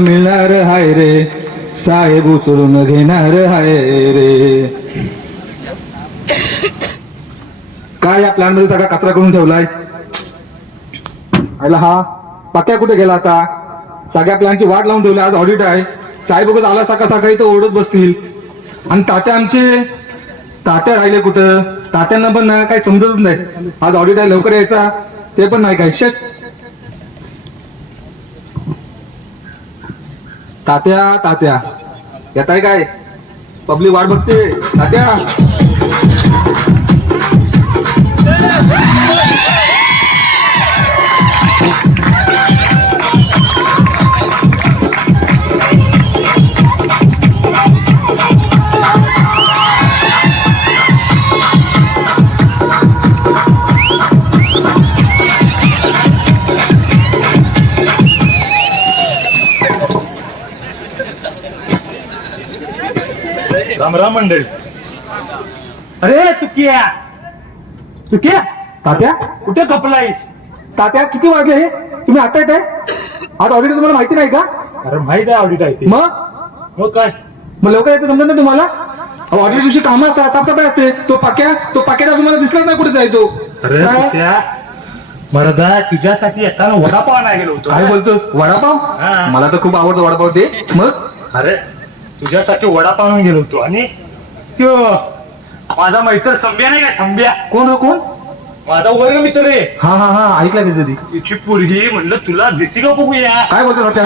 मिळणार हाय रे, साहेब उचलून घेणार हाय रे. काय या प्लॅन मध्ये सगळा कचरा करून ठेवलाय. आयला हा पक्या कुठे गेला आता. सगळ्या प्लॅनची वाट लावून ठेवली. आज ऑडिट आहे. साहेब बघत आला सकाळ सकाळी तर ओरडत बसतील. आणि तात्या आमचे तात्या राहिले कुठं. तात्यांना पण ना काही समजतच नाही. आज ऑडिट आहे लवकर यायचा ते पण नाही काय. शेट तात्या तात्या येताय काय. पब्लिक वाट बघते. तात्या रामराम मंडळी. अरे तुकिया तुकिया तात्या कुठे कपलायस. तात्या किती वाजले हे. तुम्ही आता येत आहे. आज ऑडिट तुम्हाला माहिती नाही का. अरे माहित आहे ऑडिट आहे ते. मग काय मग लवकर यायचं समजत नाही तुम्हाला. ऑडिट दिवशी कामं असतात साफसफाई असते. तो पाक्याचा तुम्हाला दिसलाच नाही कुठे जायचो. अरे तुकिया मरदा तुझ्यासाठी येताना वडापाव आणायला गेलो होतो. काय बोलतोस वडापाव. हा. मला तर खूप आवडतो वडापाव ते. मग अरे तुझ्यासाठी वडापाव आणून गेलो होतो. आणि त्यो माझा मैत्र संभ्या नाही का. संभ्या कोण हो कोण. माझा वर्ग मित्र आहे. हा हा हा ऐकला कधी. तिची पोरगी म्हणलं तुला देते का बघूया. काय बोलतो तात्या.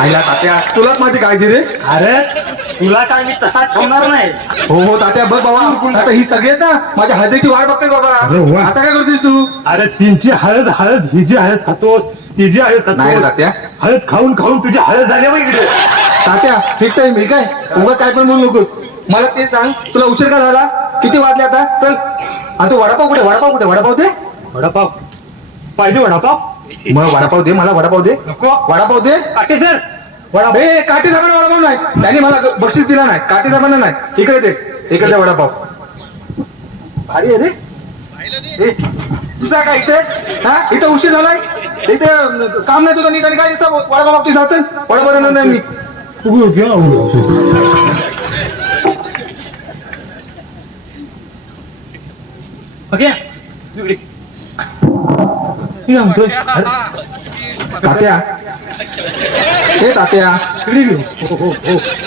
आईला तात्या तुलाच माझी काळजी रे. अरे तुला काय मी तसा ठेवणार नाही. हो हो तात्या बघ बाबा. आता ही सगळी आहेत ना माझ्या हळदीची वाट बघते अरे बाबा. वा. आता काय करतोस तू. अरे तिची हळद हिची हळद खातो. तिची हळद नाही खातो. तात्या. हळद खाऊन खाऊन तुझी हळद झाली बघ इकडे. तात्या ठीक आहे मी काय उगाच काय पण बोलू नकोस. मला ते सांग तुला उशीर का झाला. किती वाजले आता. चल आता वडापाव कुठे. वडापाव दे. वडापाव पाहिजे. वडापाव मग वडापाव दे. मला वडापाव दे. नको. वडापाव दे. काटे सर वडापाव. ए काठी साहेबांना वडापाव नाही. त्यांनी मला बक्षीस दिला नाही. काठी साहेबांना नाही. इकडे दे. इकडे दे वडापाव. भारी आहे रे. ए तुझा काय इथे. हा इथे उशीर झालाय. इथे काम नाही तुझं नीट. आणि काय दिसतं वडापाव बाबतीत जातं. वडापाव देणार नाही मी. ओके तात्या ए तात्या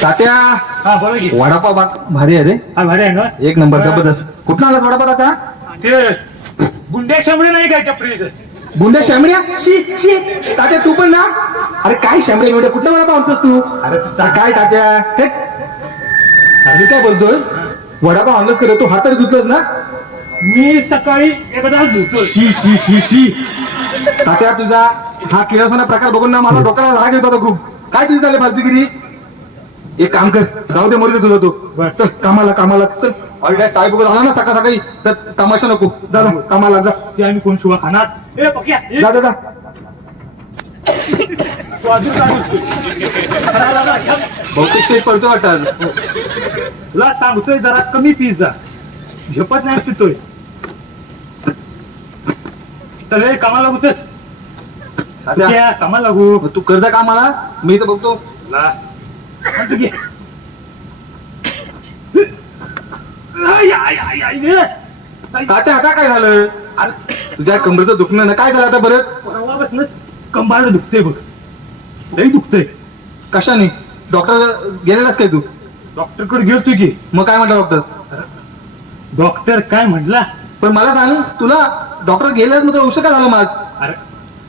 तात्या हा बोला की. वडापाव भारी आहे रे. हा भारी आहे ना. एक नंबर जबरदस्त. कुठं आलास वडापाव तात्या. ते गुंड्या शामळे नाही काय टपरीच. बुंड्या शेंबड्या. शी शी तात्या तू पण ना. अरे काय शेंबड्या बिंबड्या कुठं वडापाव आणतोस तू. अरे अरे काय तात्या हे. अरे काय बोलतोय. वडापाव आणलंच करत तू हातात धुतलंस ना. मी सकाळी एकदा धुतो. शी शी शी शी तात्या तुझा हा किरासाना प्रकार बघून ना मला डोक्याला राग येत होता खूप. काय तुझी झाली फालतूगिरी. एक काम कर राहू दे मरू दे तुझा तू. बरं. चल कामाला चल. ऑलरेडी साहेब बघत आला ना सकाळ सकाळी तर तमाशा नको. जा जा कामाला जा. ते आम्ही कोण शिवा खाणार. ए पक्या ए. जा जा जा. तू अजून काय दिसतोय? बहुतेक स्टेज पडतो वाटतं. तुला सांगतोय जरा कमी पीस जा. झेपत नाही पितोय. तर हे कामाला लागू. तात्या कामाला लागू. मग तू कर जा कामाला. मी इथं बघतो. ला. म्हणतो की. तात्या आता काय झालं. अरे तुझ्या कमरेचं दुखणं ना काय झालं आता बरं. परवापासून कंबाळ दुखते बघ. लई दुखतंय. कशाने. डॉक्टर गेलेलास काय तू. डॉक्टरकडे गेलतोय की. मग काय म्हटलं डॉक्टर. डॉक्टर काय म्हटला. पण मला सांग तुला डॉक्टर गेलेलास मग तुला उशीर का झालं माझ. अरे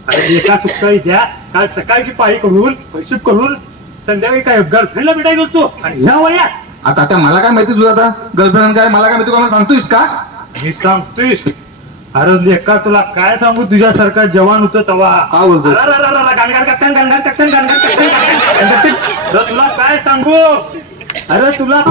अरे एका सुकाळी द्या. काल सकाळची पाळी करून पैसे करून संध्याकाळी काय गर्लफ्रेंडला भेटायला गेलतो. आणि ह्या वयात आता मला काय माहिती तुझं आता गर्लफ्रेंड काय. मला काय माहिती मला सांगतोयस का. मी सांगतोयस. अरे लेका तुला काय सांगू. तुझ्यासारखा जवान होतं तवा. का बोलतोस? तुला काय सांगू. अरे तुला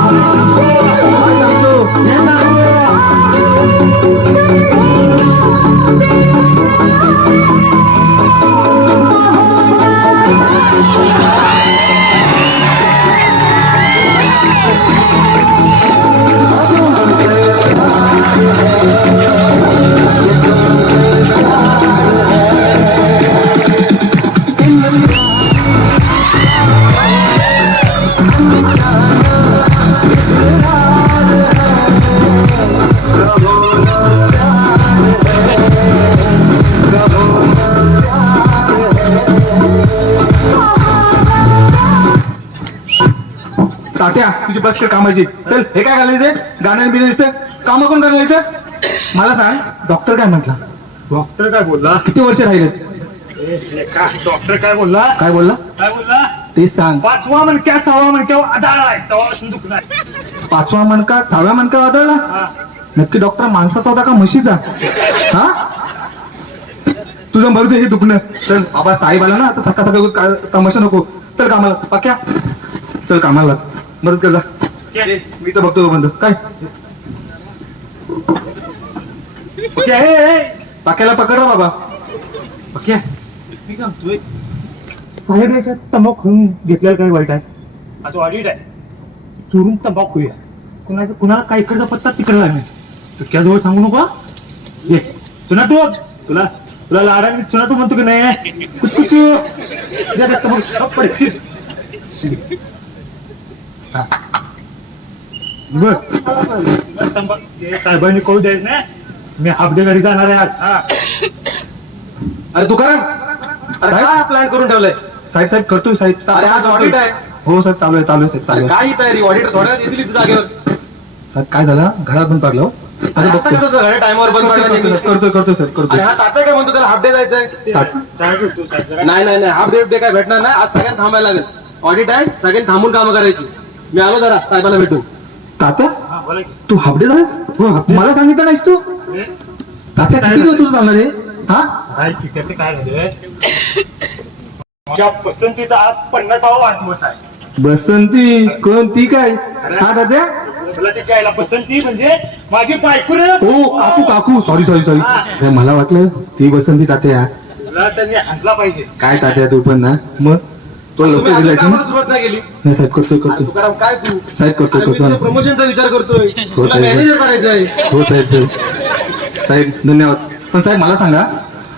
तात्या तुझी बस कर कामाची. चल हे काय घालायचे गाणं बिणं दिसतं काम कोण करायला इथं मला सांग. डॉक्टर काय म्हटला? डॉक्टर काय बोलला? किती वर्ष राहिलेत? डॉक्टर काय बोलला? काय बोलला काय बोलला? तेच सांग. 5वा मणक्या 6वा मणक्यावर आधार आहे तेव्हा दुखणार. 5वा मणका 6व्या मणका वादळला? हा. नक्की डॉक्टर माणसाचा होता का म्हशीचा? हा तुझं मरू दे हे दुखणं. चल बाबा साहेब आला ना आता सकाळ सकाळ तमाशा नको. चल कामाला पक्या चल कामाला मदत कर जा. मी तर बघतो बंद काय पाक्याला पकड बाबा. पक्या मी काय म्हणतोय साहेब याच्यात तंबाखू खाऊन घेतलेलं काही वाईट आहे? आता ऑडिट आहे चोरून तंबाखू खाऊया. कुणाला काय इकडचा पत्ता तिकडे लागणार. तुझ्याजवळ सांगू नको. ये तुला तुला तुला लाडाने तुला म्हणतो की नाही साहेबांनी कळू द्यायच ना मी हाफडे गाडी जाणार आहे आज. हा अरे तुकाराम अरे काय प्लॅन करून ठेवलंय? साहेब साहेब करतोय साहेब. अरे आज ऑडिट आहे. हो सर चालू आहे साहेब चालू आहे. काय तयारी ऑडिट थोड्या वेळात येतील जागेवर. साहेब काय झालं घरात बंद पडलं. टाइमवर बंद पडला. करतोय सर करतोय. हा तात्या काय म्हणतो त्याला हाफ डे जायचंय? नाही हाफ डे काय भेटणार नाही. आज सगळ्यांना थांबायला लागेल. ऑडिट आहे सगळ्यांनी थांबून कामं करायची. मी आलो जरा साहेबांना भेटू. तात्या तू हाफ डे झालास? मला सांगितलं नाहीस तू? तात्या किती दिवस तुझं चालणार आहे? हा काय त्याचं काय झालं माझ्या पसंतीचा आज 50वा वाढदिवस आहे. बसंती कोणती काय? हा तात्या तुला त्याच्या आईला पसंती म्हणजे माझी बायको रे. हो काकू सॉरी मला वाटलं ती बसंती तात्या. तुला त्यांनी हाणला पाहिजे. काय तात्या तू पण ना मग तो लवकर जायचं ना. सुरुवात नाही केली. नाही साहेब करतोय तुकाराम काय तू साहेब करतोय प्रमोशनचा विचार करतोय. हो, तुला साहेब. मॅनेजर करायचंय. हो साहेब धन्यवाद. पण साहेब मला सांगा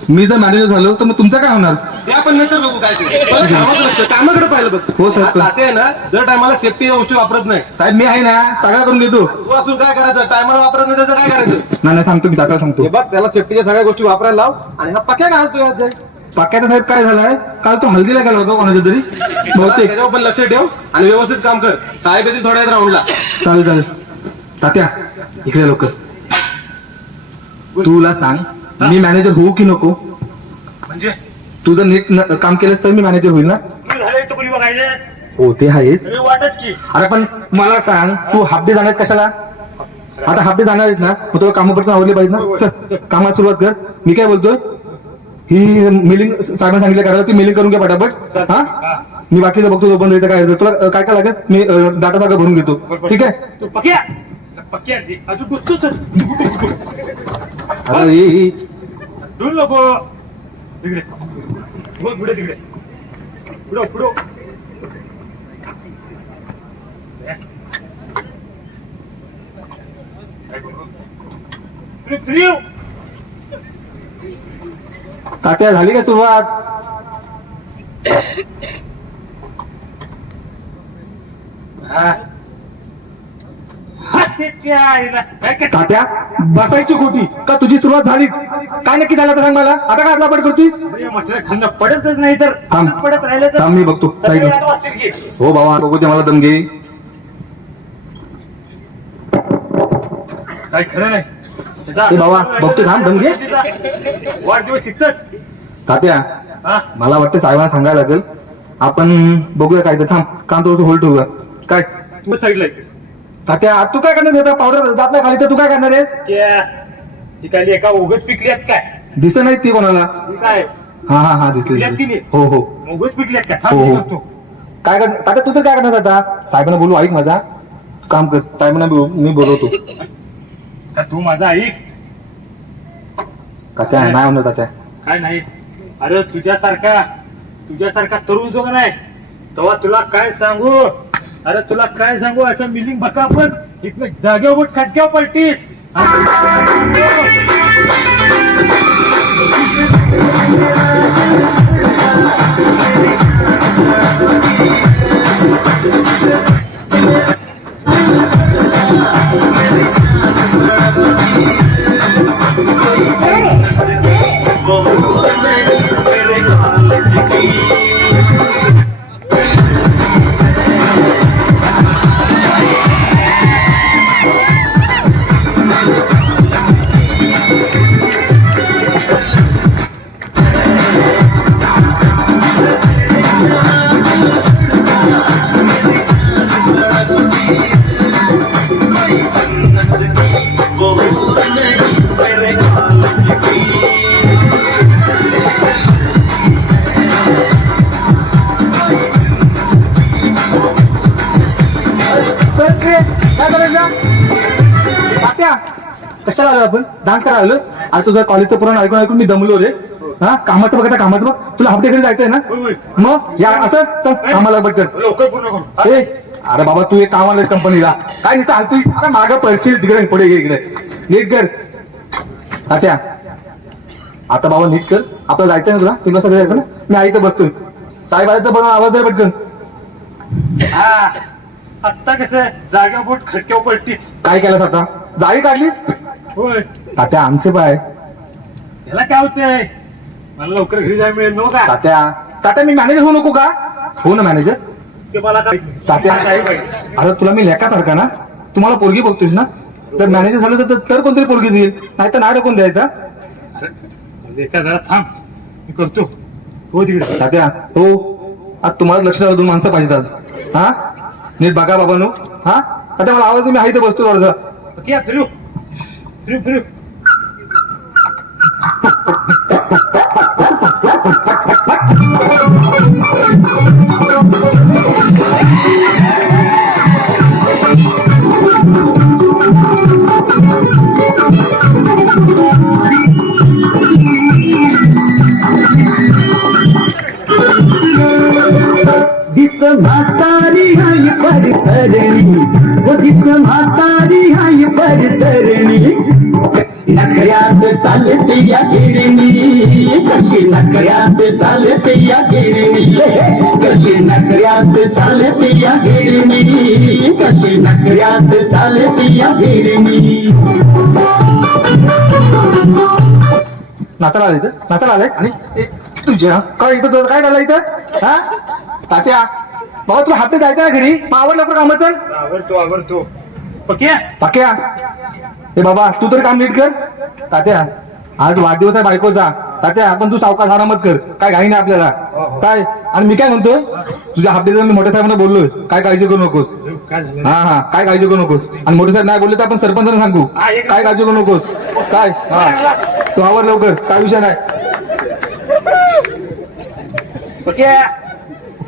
मी जर मॅनेजर झालो तर मग तुमचं काय होणार? ते आपण नंतर बघू काय ते. पहिलं कामाचं लक्ष कामाकडे पाहिलं बघ. हो, साहेब. हा तात्या आहे ना दर टायमाला सेफ्टी गोष्टी वापरत नाही. साहेब मी आहे ना सगळं करून देतो. तू असून काय करायचं टायमाला वापरत नाही त्याचं काय करायचं? नाही सांगतो मी तात्याला सांगतो. हे बघ त्याला सेफ्टीच्या सगळ्या गोष्टी वापरायला लाव. आणि हा पक्या घालतोय आज जाय. पाक्याचा साहेब काय झालाय काल तो हल्दीला गेला होता कोणाच्या तरी बहुतेक. त्याच्यावर पण लक्ष ठेव आणि व्यवस्थित काम कर. साहेब येतील थोड्या वेळात राऊंडला. चालेल तात्या इकडे लवकर. तुला सांग मी मॅनेजर होऊ की नको? म्हणजे तू जर नीट काम केलंस तर मी मॅनेजर होईल ना. तुम्ही झाले तर कोणी बघायचं हो ते आहेच. सगळी वाटच की. अरे पण मला सांग तू हाफ डे जाणार कशाला? आता हाफ डे जाणारच ना मग तुला कामं पटकन आवडली पाहिजे ना. चल कामाला सुरुवात कर. मी काय बोलतोय ही मिलिंग साहेबांनी सांगितलं करायला ती मिलिंग करून घ्या पटापट. हा मी बाकीचं बघतो बंद येतं काय तुला काय लागेल मी डाटा सगळं भरून घेतो. ठीक आहे. तो पक्या अजून बसतोच अरे दोन लोक तिकडे पुढे तिकडे पुढं तात्या झाली का सुरुवात? तात्या बसायची खोटी का तुझी सुरुवात झालीच? काय नक्की झालं तर सांग मला. आता काय लापड करतोयस? म्हटलं थंड पडतच नाही तर थांब. पडत राहिलं तर थांब मी बघतो साईड. हो बाबा बघू दे मला दम घे. काय खरं नाही ए बाबा बघतो थांब दम घे. वाढदिवस शिकतच. तात्या हा मला वाटतं साहेबांना सांगायला लागेल. आपण बघूया काय तर थांब काम थोडंसं होल्ड ठेवूया. काय तू साईडला तात्या तू काय करणार होता? पावडर जात नाही खाली तर तू काय करणार आहेस? ती खाली एका उगच पिकल्यात काय? दिसत नाही ती कोणाला? ती काय हा दिसली. हो उगच पिकल्यात काय? हो, हो. थांब, तू काय कर तात्या तू तर काय करणार आता? साहेबांना बोलू ऐक माझा काम कर. साहेबांना मी बोलवतो. तर तू माझा ऐक. तात्या नाही म्हणत तात्या. काय नाही अरे तुझ्यासारखा तरुण जो नाही तेव्हा तुला काय सांगू. अरे तुला काय सांगू असं मिलिंग बघा आपण इथं जागेवर खटक्यावर पलटीस. कशाला आलो आपण? डान्स करायला आलो? अरे तुझं कॉलेजचं पुराण ऐकून ऐकून मी दमलो रे. हा, कामाचं बघ आता, कामाचं बघ. तुला हप्ते घरी जायचंय ना? मग या असं चल कामाला बघ कर. लवकर पूर्ण करू. ए अरे बाबा तू एक कामाला कंपनीला काय नुसतं हलतोय? आता मागं पडशील तिकडे, पुढे घे इकडे. नीट कर तात्या. आता बाबा नीट कर. आपल्याला जायचंय ना, तुला सगळं जायचं ना? मी आई तर बसतोय. साहेब आले तर बघा, आवाज द्या पटकन. हा, आत्ता कसं जाग्या बोट खटक्यावर पडतीच. काय केलंस आता? जाळी काढलीस? होय, तात्या आमचे पाय. त्याला काय होतंय? मला लवकर घरी जायला मिळेल नको का? तात्या मी मॅनेजर होऊ नको का? हो ना मॅनेजर. ते मला काय तात्या काही पाहिजे. अरे तुला मी लेखासारखा ना, तुम्हाला पोरगी बघतोयस ना, तर मॅनेजर झालं तर कोणतरी पोरगी देईल, नाही तर नाही कोण द्यायचा. एका जरा थांब, मी करतो. हो तिकडे तात्या हो. आज तुम्हाला लक्ष द्यायला 2 माणसं पाहिजेत आज. हा नीट बघा बाबांनो. हा तात्या मला आवाज, मी आहे इथं बसतो थोडंसं. फिरू फिरू फिरू. दिस म्हातारी हाय परतरणी, ओ दिस म्हातारी हाय परतरणी, नखऱ्यात चालते या गिरणी, कशी नखऱ्यात चालते या गिरणी, कशी नखऱ्यात चालते या गिरणी, कशी नखऱ्यात चालते या गिरणी. नाचायला आलं इथं? नाचायला आलाय? आणि तुझ्या काय इथं तुझं काय झालं इथं? हा तात्या बाबा तुला हप्ते जायचं ना घरी? मग आवड लवकर कामाचं. आवडतो पक्या. पाक्या हे बाबा तू तर काम नीट कर. तात्या आज वाढदिवस आहे बायकोचा. तात्या पण तू सावकाश आरामात कर, काय घाई नाही आपल्याला. काय आणि मी काय म्हणतोय, तुझ्या हप्त्याचं मी मोठ्या साहेबांना बोललोय, काय काळजी करू नकोस. काय झालं? हा काय काळजी करू नकोस. आणि मोठे साहेब नाही बोलले तर आपण सरपंचांना सांगू, काय काळजी करू नकोस. काय हा तू आवर लवकर, काय विषय नाही. पक्या,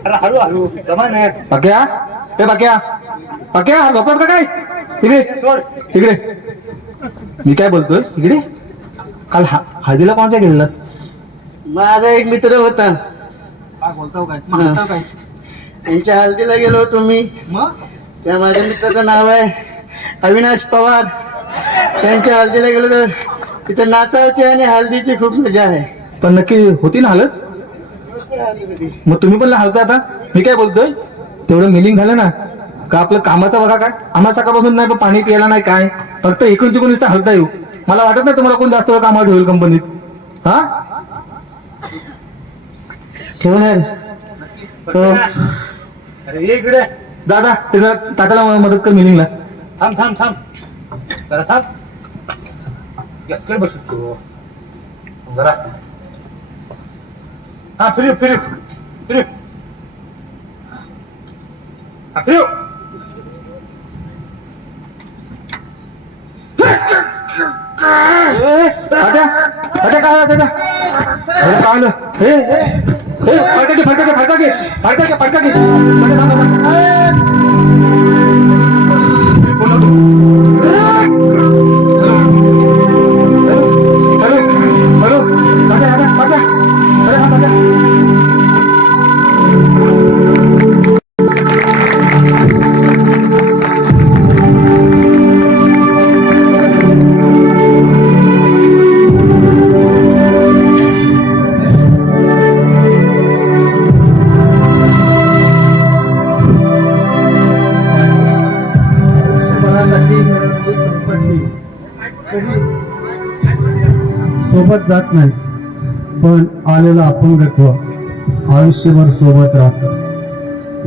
अरे हळू हळू जमान आहे. पाक्या हे पाक्या झोपलास का काय? इकडे सोड. इकडे मी काय बोलतोय, इकडे काल हळदीला कोणाच्या गेलेलास? माझा एक मित्र होता, काय बोलताव काय? मग हलताव काय? त्यांच्या हल्दीला गेलो होतो मी. मग त्या माझ्या मित्राचं नाव आहे अविनाश पवार. त्यांच्या हल्दीला गेलो तर तिथे नाचायची आणि हल्दीची खूप मजा आहे. पण नक्की होती ना हालत? मग तुम्ही पण हलता आता. मी काय बोलतोय, तेवढं मिलिंग झालं ना का आपलं कामाचं बघा. काय आम्हाला सकाळपासून नाही पाणी प्यायला नाही काय, फक्त इकडून तिकडून नुसतं हलता येऊ. मला वाटत नाही तुम्हाला कोण जास्त वेळ कामावर ठेवेल कंपनीत. हा ठेवणार हो. अरे ये इकडे. दादा तिला तात्याला मदत कर मिलिंगला. थांब थांब थांब जरा थांब. गॅसकडे बसतो जरा. हा फिरू फिरू फिरू. हा फिरू. तात्या तात्या काय झालं तात्या? अरे काय झालं? फडका घे. हॅलो तात्या. अरे हा तात्या. सोबत जात नाही, पण आलेलं अपंगत्व आयुष्यभर सोबत राहतं.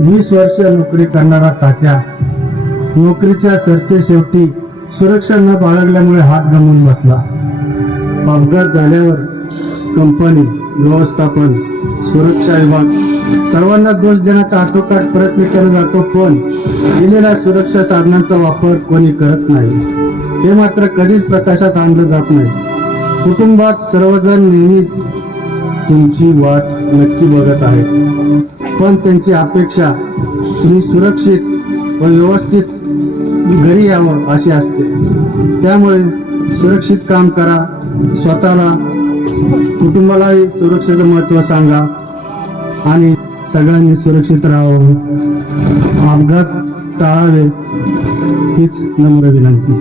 20 वर्ष नोकरी करणारा तात्या नोकरीच्या सरते शेवटी सुरक्षा न बाळगल्यामुळे हात गमावून बसला. अपघात झाल्यावर कंपनी, व्यवस्थापन, सुरक्षा विभाग सर्वांना दोष देण्याचा आटोकाट प्रयत्न केला जातो, पण दिलेल्या सुरक्षा साधनांचा वापर कोणी करत नाही. हे मात्र कधीच प्रकाशात आणलं जात नाही. कुटुंबात सर्वजण नेहमीच तुमची वाट नक्की बघत आहेत, पण त्यांची अपेक्षा तुम्ही सुरक्षित व व्यवस्थित घरी यावं अशी असते. त्यामुळे सुरक्षित काम करा, स्वतःला कुटुंबालाही सुरक्षेचं महत्त्व सांगा आणि सगळ्यांनी सुरक्षित राहावं, अपघात टाळावे हीच नम्र विनंती.